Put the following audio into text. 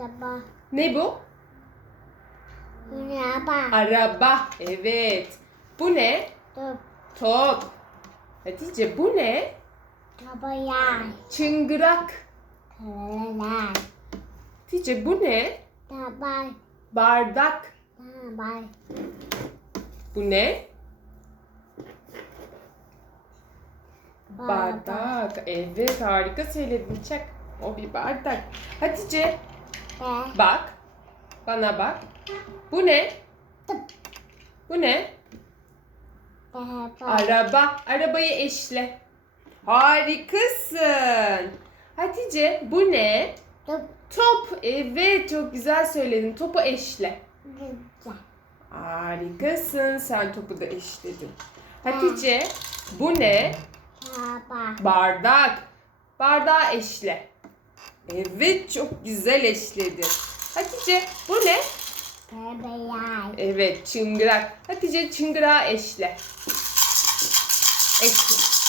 Araba. Ne bu? Araba. Araba. Evet. Bu ne? Top. Top. Hatice bu ne? Tabaya. Çıngırak. Karalar. Hatice bu ne? Tabay. Bardak. Tabay. Bu ne? Bardak. Bardak. Evet harika söyledin Çak. O bir bardak. Hatice Bak. Bana bak. Bu ne? tıp. Bu ne? Araba. Araba. Arabayı eşle. Harikasın. Hatice bu ne? Top. Top. Evet çok güzel söyledin. Topu eşle. Güzel. Harikasın. Sen topu da eşledin. Hatice bu ne? Araba. Bardak. Bardağı eşle. Evet çok güzel eşledin. Hatice bu ne? Tabaya. Evet çıngırak. Hatice çıngırağı eşle. Eşle.